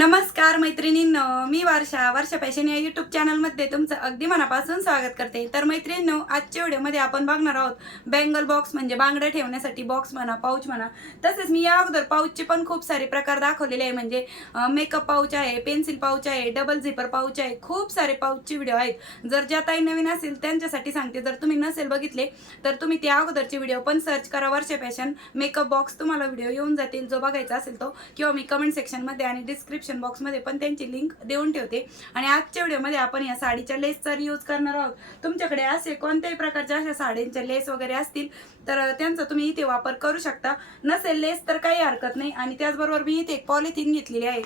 नमस्कार मैत्रिणींनो, मी वर्षा फॅशन या यूट्यूब चॅनलमध्ये तुमचं अगदी मनापासून स्वागत करते. तर मैत्रिणींनो, आजच्या व्हिडिओमध्ये आपण बघणार आहोत बँगल बॉक्स म्हणजे बांगड्या ठेवण्यासाठी बॉक्स म्हणा, पाऊच म्हणा. तसेच मी या अगोदर पाऊचचे पण खूप सारे प्रकार दाखवलेले आहे. म्हणजे मेकअप पाऊच आहे, पेन्सिल पाऊच आहे, डबल झिपर पाऊच आहे, खूप सारे पाऊचचे व्हिडिओ आहेत. जर ज्या ताई नवीन असेल त्यांच्यासाठी सांगते, जर तुम्ही नसेल बघितले तर तुम्ही त्या अगोदरचे व्हिडिओ पण सर्च करा. वर्षा फॅशन मेकअप बॉक्स तुम्हाला व्हिडिओ येऊन जातील. जो बघायचा असेल तो, किंवा मी कमेंट सेक्शनमध्ये आणि डिस्क्रिप्शन बॉक्समध्ये पण त्यांची लिंक देऊन ठेवते. आणि आजच्या व्हिडिओमध्ये आपण या साडीच्या लेसचा यूज करणार आहोत. तुमच्याकडे असे कोणत्याही प्रकारच्या अशा साड्यांच्या लेस वगैरे असतील तर त्यांचा तुम्ही इथे वापर करू शकता. नसेल लेस तर काही हरकत नाही. आणि त्याचबरोबर मी इथे एक पॉलिथिन घेतलेली आहे.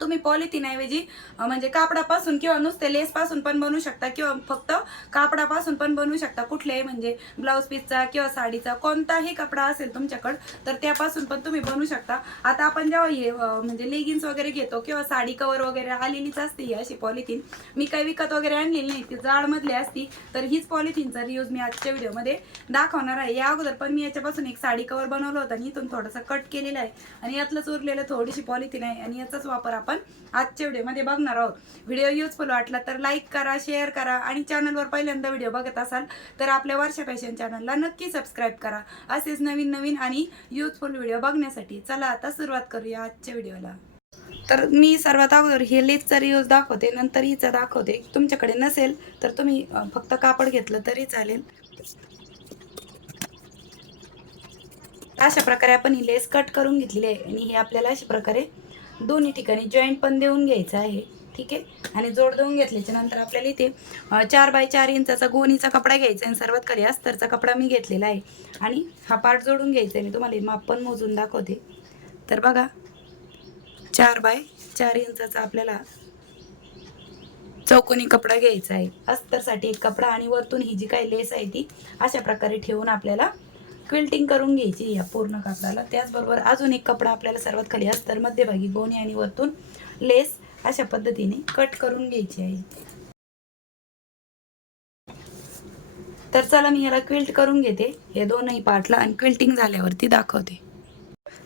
तुम्ही पॉलिथिन ऐवजी म्हणजे कापडापासून किंवा नुसते लेस पासून पण बनवू शकता, किंवा फक्त कापडापासून पण बनवू शकता. कुठल्याही म्हणजे ब्लाऊज पीसचा किंवा साडीचा कोणताही कपडा असेल तुमच्याकडे तर त्यापासून पण तुम्ही बनवू शकता. आता आपण जेव्हा हे म्हणजे लेगिन्स वगैरे घेतो किंवा साडी कवर वगैरे आलेलीच असते ही अशी पॉलिथिन. मी काही विकत वगैरे आणलेली नाही, ती जाडमधली असती. तर हीच पॉलिथिनचा रियूज मी आजच्या व्हिडिओमध्ये दाखवणार आहे. या अगोदर पण मी याच्यापासून एक साडी कवर बनवलं होतं आणि इथून थोडंसं कट केलेलं आहे. आणि यातलंच उरलेलं थोडीशी पॉलिथिन आहे आणि याचाच वापर आपण आजच्या व्हिडिओमध्ये बघणार आहोत. व्हिडिओ युजफुल वाटला तर लाईक करा, शेअर करा आणि चॅनलवर पहिल्यांदा व्हिडिओ बघत असाल तर आपल्या वर्षा फॅशन चॅनलला नक्की सबस्क्राईब करा, असेच नवीन नवीन आणि युजफुल व्हिडिओ बघण्यासाठी. चला आता सुरुवात करूया आजच्या व्हिडिओला. तर मी सर्वात अगोदर हे लेसचा रियूज दाखवते, नंतर हिचा दाखवते. तुमच्याकडे नसेल तर तुम्ही फक्त कापड घेतलं तरी चालेल. अशा प्रकारे आपण ही लेस कट करून घेतलेली आहे आणि हे आपल्याला अशा प्रकारे दोन्ही ठिकाणी जॉईंट पण देऊन घ्यायचं आहे. ठीक आहे. आणि जोड देऊन घेतल्याच्या नंतर आपल्याला इथे 4 बाय 4 इंचाचा गोणीचा कपडा घ्यायचा आणि सर्वात खाली अस्तरचा कपडा मी घेतलेला आहे. आणि हा पार्ट जोडून घ्यायचा आहे. मी तुम्हाला माप पण मोजून दाखवते. तर बघा, 4 बाय 4 इंचाचा आपल्याला चौकोनी कपडा घ्यायचा आहे. अस्तरसाठी एक कपडा आणि वरतून ही जी काही लेस आहे ती अशा प्रकारे ठेवून आपल्याला क्विल्टिंग करून घ्यायची या पूर्ण कापडाला. त्याचबरोबर अजून एक कपडा आपल्याला सर्वात खाली अस्तर मध्यभागी गोणी आणि वरतून लेस अशा पद्धतीने कट करून घ्यायची आहे. तर चला मी याला क्विल्ट करून घेते हे दोनही पार्टला आणि क्विल्टिंग झाल्यावरती दाखवते.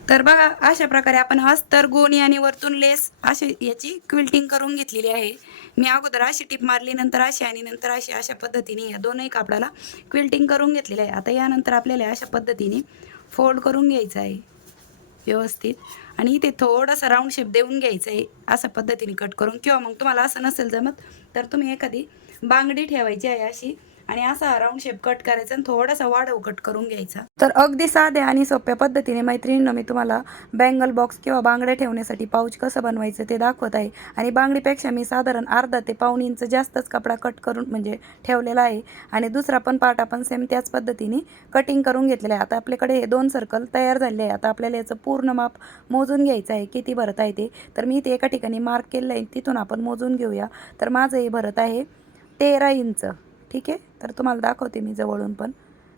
तर बघा, अशा प्रकारे आपण अस्तर, गोणी आणि वरतून लेस अशी याची क्विल्टिंग करून घेतलेली आहे. मी अगोदर अशी टिप मारली, नंतर अशी आणि नंतर अशी, अशा पद्धतीने या दोनही कापडाला क्विल्टिंग करून घेतलेलं आहे. आता यानंतर आपल्याला अशा पद्धतीने फोल्ड करून घ्यायचं आहे व्यवस्थित. आणि इथे थोडासा राऊंड शेप देऊन घ्यायचं आहे अशा पद्धतीने कट करून. किंवा मग तुम्हाला असं नसेल जमत तर तुम्ही एखादी बांगडी ठेवायची आहे अशी आणि असा राऊंड शेप कट करायचा आणि थोडासा वाढव कट करून घ्यायचा. तर अगदी साध्या आणि सोप्या पद्धतीने मैत्रिणींना मी तुम्हाला बँगल बॉक्स किंवा बांगड्या ठेवण्यासाठी पाऊच कसं बनवायचं ते दाखवत आहे. आणि बांगडीपेक्षा मी साधारण अर्धा ते पाऊण इंच जास्तच कपडा कट करून म्हणजे ठेवलेला आहे. आणि दुसरा पण पार्ट आपण सेम त्याच पद्धतीने कटिंग करून घेतलेला आहे. आता आपल्याकडे हे 2 सर्कल तयार झाले आहे. आता आपल्याला याचं पूर्ण माप मोजून घ्यायचं आहे, किती भरत आहे ते. तर मी इथे एका ठिकाणी मार्क केलेलं आहे, तिथून आपण मोजून घेऊया. तर माझं हे भरत आहे 13 इंच. ठीक आहे. तर तुम्हाला दाखवते मी जवळून पण.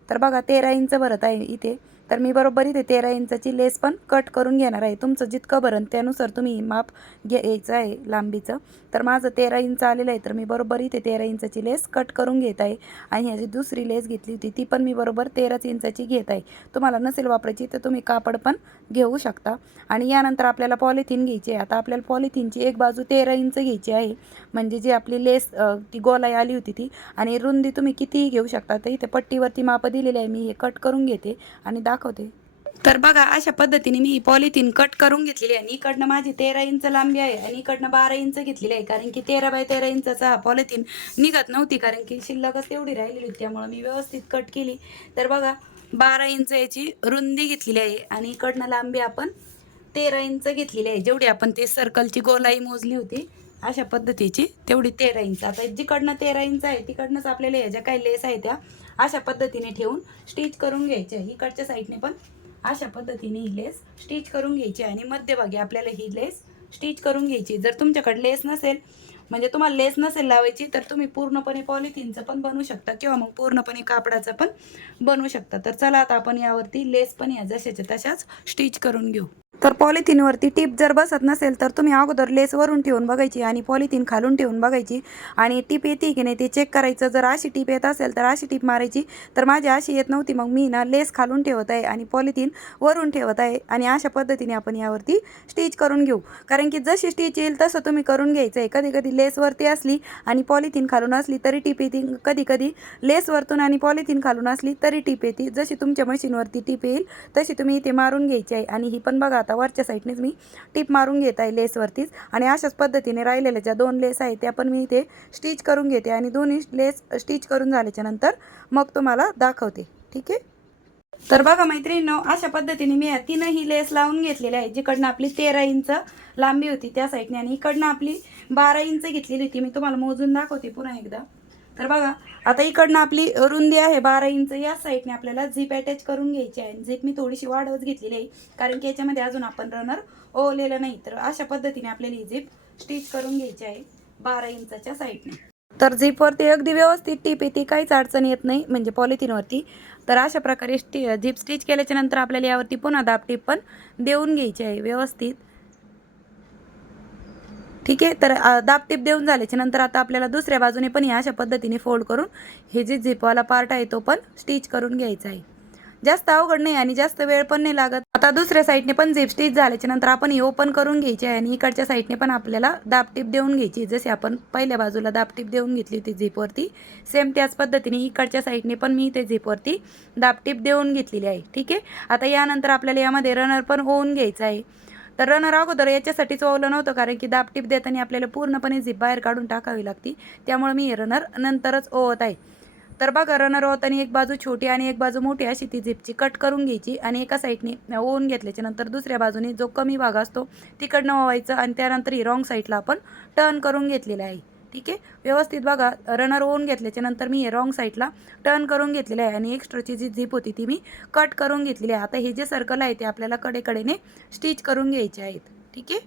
तर बघा, 13 इंच भरत आहे इथे. तर मी बरोबर इथे 13 इंचाची लेस पण कट करून घेणार आहे. तुमचं जितकं भरण त्यानुसार तुम्ही माप घ्यायचं आहे लांबीचं. तर माझं 13 इंच आलेलं आहे, तर मी बरोबर इथे 13 इंचाची लेस कट करून घेत आहे. आणि ह्याची दुसरी लेस घेतली होती ती पण मी बरोबर 13 इंचाची घेत आहे. तुम्हाला नसेल वापरायची तर तुम्ही कापड पण घेऊ शकता. आणि यानंतर आपल्याला पॉलिथिन घ्यायची आहे. आता आपल्याला पॉलिथिनची एक बाजू 13 इंच घ्यायची आहे, म्हणजे जी आपली लेस ती गोलाई आली होती ती. आणि रुंदी तुम्ही कितीही घेऊ शकता. तर इथे पट्टीवरती माप दिलेली आहे, मी हे कट करून घेते आणि दाखवते. तर बघा, अशा पद्धतीने मी पॉलिथिन कट करून घेतलेली आहे. आणि इकडनं माझी 13 इंच लांबी आहे आणि इकडनं 12 इंच घेतलेली आहे, कारण की 13 बाय 13 इंचाचा पॉलिथिन निघत नव्हती, कारण की शिल्लकच तेवढी राहिलेली होती. त्यामुळे मी व्यवस्थित कट केली. तर बघा, 12 इंच याची रुंदी घेतलेली आहे आणि इकडनं लांबी आपण 13 इंच घेतलेली आहे. जेवढी आपण ते सर्कलची गोलाई मोजली होती अशा पद्धतीची तेवढी 13 इंच. आता जिकडनं 13 इंच आहे तिकडनंच आपल्याला ह्या ज्या काही लेस आहे त्या अशा पद्धतीने ठेवून स्टिच करून घ्यायच्या. इकडच्या साईडने पण अशा पद्धतीने ही लेस स्टिच करून घ्यायची आणि मध्यभागी आपल्याला ही लेस स्टिच करून घ्यायची. जर तुमच्याकडे लेस नसेल, म्हणजे तुम्हाला लेस नसेल लावायची, तर तुम्ही पूर्णपणे पॉलिथिनचं पण बनवू शकता किंवा मग पूर्णपणे कापडाचं पण बनवू शकता. तर चला आता आपण यावरती लेस पण या जशाच्या तशाच स्टिच करून घेऊ. तर पॉलिथिनवरती टीप जर बसत नसेल तर तुम्ही अगोदर लेस वरून ठेवून बघायची आणि पॉलिथिन खालून ठेवून बघायची आणि टीप येते की नाही ते चेक करायचं. जर अशी टीप येत असेल तर अशी टीप मारायची. तर माझी अशी येत नव्हती, मग मी ना लेस खालून ठेवत आहे आणि पॉलिथिन वरून ठेवत आहे आणि अशा पद्धतीने आपण यावरती स्टिच करून घेऊ. कारण की जशी स्टिच येईल तसं तुम्ही करून घ्यायचं आहे. कधी कधी लेसवरती असली आणि पॉलिथिन खालून असली तरी टीप येते, कधी कधी लेसवरतून आणि पॉलिथिन खालून असली तरी टीप येते. जशी तुमच्या मशीनवरती टीप येईल तशी तुम्ही इथे मारून घ्यायची आहे. आणि ही पण बघा आता वरच्या साईडनेच मी टीप मारून घेत आहे लेसवरतीच आणि अशाच पद्धतीने राहिलेल्या ज्या 2 लेस आहेत त्या पण मी इथे स्टिच करून घेते आणि दोन्ही लेस स्टिच करून झाल्याच्या नंतर मग तुम्हाला दाखवते. ठीक आहे. तर बघा मैत्रिणींनो, अशा पद्धतीने मी या 3ही लेस लावून घेतलेल्या आहे. जिकडनं आपली 13 इंच लांबी होती त्या साईडने आणि इकडनं आपली 12 इंच घेतलेली होती. मी तुम्हाला मोजून दाखवते पुन्हा एकदा. तर बघा आता इकडनं आपली रुंदी आहे 12 इंच. या साईडने आपल्याला झीप अटॅच करून घ्यायची आहे. झीप मी थोडीशी वाढवत घेतलेली आहे कारण की याच्यामध्ये अजून आपण रनर ओवलेलं नाही. तर अशा पद्धतीने आपल्याला ही झीप स्टिच करून घ्यायची आहे 12 इंचच्या साईडने. तर झीपवरती अगदी व्यवस्थित टीप येते, काहीच अडचण येत नाही म्हणजे पॉलिथिनवरती. तर अशा प्रकारे झीप स्टिच केल्याच्या नंतर आपल्याला यावरती पुन्हा दाब टीप पण देऊन घ्यायची आहे व्यवस्थित. ठीक आहे. तर दाब टीप देऊन झाल्याच्या नंतर आता आपल्याला दुसऱ्या बाजूने पण अशा पद्धतीने फोल्ड करून हे जे झिपवाला पार्ट आहे तो पण स्टिच करून घ्यायचा आहे. जास्त अवघड नाही आणि जास्त वेळ पण नाही लागत. आता दुसऱ्या साईडने पण झिप स्टिच झाल्याच्या नंतर आपण ही ओपन करून घ्यायची आहे आणि इकडच्या साईडने पण आपल्याला दाब टीप देऊन घ्यायची. जसे आपण पहिल्या बाजूला दाब टीप देऊन घेतली होती झिपवरती, सेम त्याच पद्धतीने इकडच्या साईडने पण मी ते झिपवरती दाब टीप देऊन घेतलेली आहे. ठीक आहे. आता यानंतर आपल्याला यामध्ये रनर पण ओवून घ्यायचा आहे. तर रनर अगोदर याच्यासाठीच ओवलं नव्हतं कारण की दाब टीप देताना आपल्याला पूर्णपणे झिप बाहेर काढून टाकावी लागते. त्यामुळे मी हे रनर नंतरच ओवत आहे. तर बघा रनर ओवताना एक बाजू छोटी आणि एक बाजू मोठी अशी ती झिपची कट करून घ्यायची आणि एका साईडने ओवून घेतल्याच्या नंतर दुसऱ्या बाजूने जो कमी भाग असतो तिकडनं ओवायचं आणि त्यानंतर ही रॉंग साईडला आपण टर्न करून घेतलेलं आहे. ठीक आहे. व्यवस्थित बघा रनर ओवून घेतल्याच्या नंतर मी हे रॉंग साईडला टर्न करून घेतलेलं आहे आणि एक्स्ट्राची जी झिप होती ती मी कट करून घेतलेली आहे. आता हे जे सर्कल आहे ते आपल्याला कडेकडेने स्टिच करून घ्यायचे आहेत. ठीक आहे.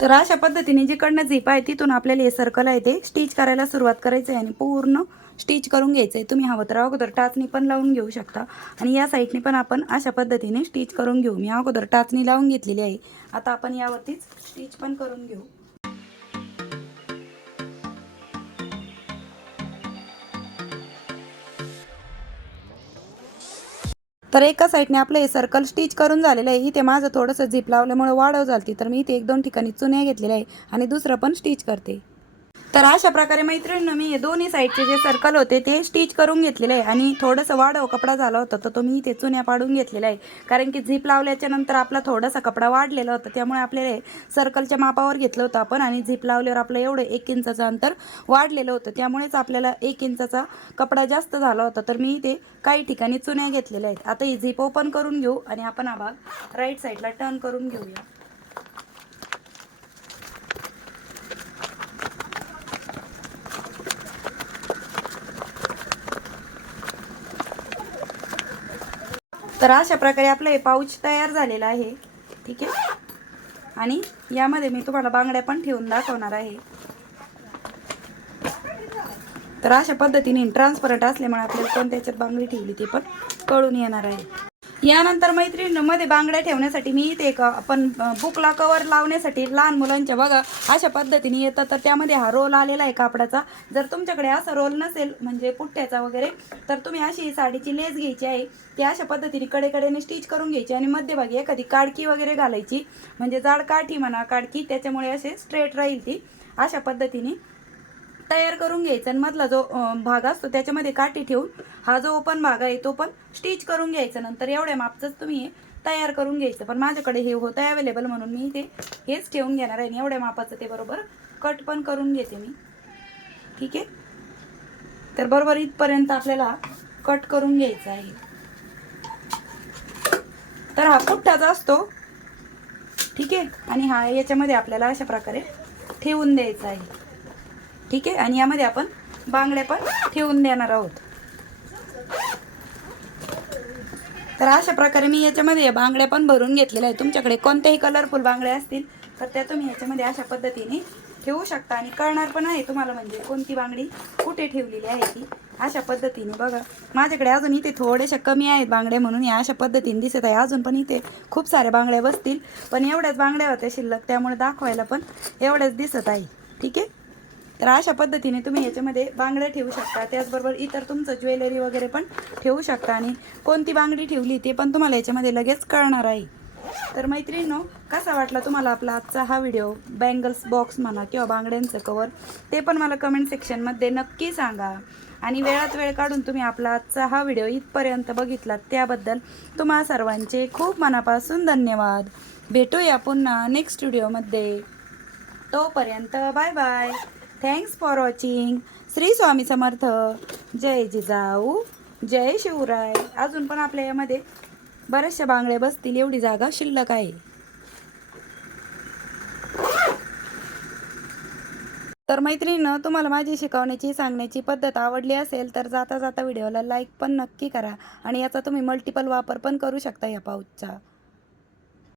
तर अशा पद्धतीने जिकडनं झिप आहे तिथून आपल्याला हे सर्कल आहे ते स्टिच करायला सुरुवात करायचं आहे आणि पूर्ण स्टिच करून घ्यायचं आहे. तुम्ही हवं तर अगोदर टाचणी पण लावून घेऊ शकता आणि या साईडने पण आपण अशा पद्धतीने स्टिच करून घेऊ. मी अगोदर टाचणी लावून घेतलेली आहे. आता आपण यावरतीच स्टिच पण करून घेऊ. तर एका साईडने आपलं हे सर्कल स्टिच करून झालेलं आहे. इथे माझं थोडंसं झिप लावल्यामुळे वाढव झाली तर मी इथे 1-2 ठिकाणी चुन्या घेतलेल्या आहे आणि दुसरं पण स्टिच करते. तर अशा प्रकारे मैत्रिणींनो मी हे दोन्ही साईडचे जे सर्कल होते ते स्टिच करून घेतलेले आहे आणि थोडंसं वाढव कपडा झाला होता तर तो मी इथे चुन्या पाडून घेतलेला आहे. कारण की झिप लावल्याच्या नंतर आपला थोडासा कपडा वाढलेला होता त्यामुळे आपल्याला सर्कलच्या मापावर घेतलं होतं आपण आणि झिप लावल्यावर आपलं एवढं 1 इंचाचं अंतर वाढलेलं होतं. त्यामुळेच आपल्याला 1 इंचाचा कपडा जास्त झाला होता. तर मी इथे काही ठिकाणी चुन्या घेतलेल्या आहेत. आता ही झिप ओपन करून घेऊ आणि आपण हा भाग राईट साईडला टर्न करून घेऊया. तर अशा प्रकारे आपलं हे पाऊच तयार झालेलं आहे. ठीक आहे. आणि यामध्ये मी तुम्हाला बांगड्या पण ठेवून दाखवणार आहे. तर अशा पद्धतीने ट्रान्सपरंट असल्यामुळे आपल्याला कोणत्या याच्यात बांगडी ठेवली ते पण कळून येणार आहे. यानंतर मैत्रिणींमध्ये बांगड्या ठेवण्यासाठी मी इथे एक आपण बुकला कवर लावण्यासाठी लहान मुलांच्या बघा अशा पद्धतीने येतं. तर त्यामध्ये हा रोल आलेला आहे कापडाचा. जर तुमच्याकडे असा रोल नसेल म्हणजे पुठ्ठ्याचा वगैरे तर तुम्ही अशी साडीची लेस घ्यायची आहे. ती अशा पद्धतीने कडेकडेने स्टिच करून घ्यायची आणि मध्यभागी एखादी काडकी वगैरे घालायची म्हणजे जाड काठी म्हणा काडकी, त्याच्यामुळे असे स्ट्रेट राहील ती. अशा पद्धतीने तयार करून घ्यायचा आणि मधला जो भाग असतो त्याच्यामध्ये काठी ठेवून हा जो ओपन भाग आहे तो पण स्टिच करून घ्यायचा. नंतर एवढ्या मापचंच तुम्ही हे तयार करून घ्यायचं. पण माझ्याकडे हे होतं अवेलेबल म्हणून मी ते हेच ठेवून घेणार आहे आणि एवढ्या मापाचं ते बरोबर कट पण करून घेते मी. ठीक आहे. तर बरोबर इथपर्यंत आपल्याला कट करून घ्यायचं आहे. तर हा पुठ्ठाचा असतो. ठीक आहे. आणि हा याच्यामध्ये आपल्याला अशा प्रकारे ठेवून द्यायचा आहे. ठीक आहे. आणि यामध्ये आपण बांगड्या पण ठेवून देणार आहोत. तर अशा प्रकारे मी याच्यामध्ये बांगड्या पण भरून घेतलेल्या आहे. तुमच्याकडे कोणत्याही कलरफुल बांगड्या असतील तर त्या तुम्ही ह्याच्यामध्ये अशा पद्धतीने ठेवू शकता आणि कळणार पण आहे तुम्हाला म्हणजे कोणती बांगडी कुठे ठेवलेली आहे ती. अशा पद्धतीने बघा माझ्याकडे अजून इथे थोडेशा कमी आहेत बांगड्या म्हणून या अशा पद्धतीने दिसत आहे. अजून पण इथे खूप साऱ्या बांगड्या बसतील, पण एवढ्याच बांगड्या होत्या शिल्लक, त्यामुळे दाखवायला पण एवढ्याच दिसत आहे. ठीक आहे, तर अशा पद्धतीने तुम्ही याच्यामध्ये बांगड्या ठेवू शकता. त्याचबरोबर इतर तुमचं ज्वेलरी वगैरे पण ठेवू शकता आणि कोणती बांगडी ठेवली ते पण तुम्हाला याच्यामध्ये लगेच कळणार आहे. तर मैत्रिणींनो, कसा वाटला तुम्हाला आपला आजचा हा व्हिडिओ, बँगल्स बॉक्स म्हणा किंवा बांगड्यांचं कवर, ते पण मला कमेंट सेक्शनमध्ये नक्की सांगा. आणि वेळात वेळ काढून तुम्ही आपला आजचा हा व्हिडिओ इथपर्यंत बघितलात त्याबद्दल तुम्हा सर्वांचे खूप मनापासून धन्यवाद. भेटूया पुन्हा नेक्स्ट व्हिडिओमध्ये. तोपर्यंत bye bye. Thanks for watching. Shri Swami Samarth. जय जिजाऊ, जय शिवराय. अजून पण आपल्या यामध्ये बऱ्याचशा बांगड्या बसतील, एवढी जागा शिल्लक आहे. तर मैत्रिणींनो, तुम्हाला माझी शिकवण्याची सांगण्याची पद्धत आवडली असेल तर जाता जाता व्हिडिओला लाईक पण नक्की करा आणि याचा तुम्ही मल्टिपल वापर पण करू शकता या पाऊचचा.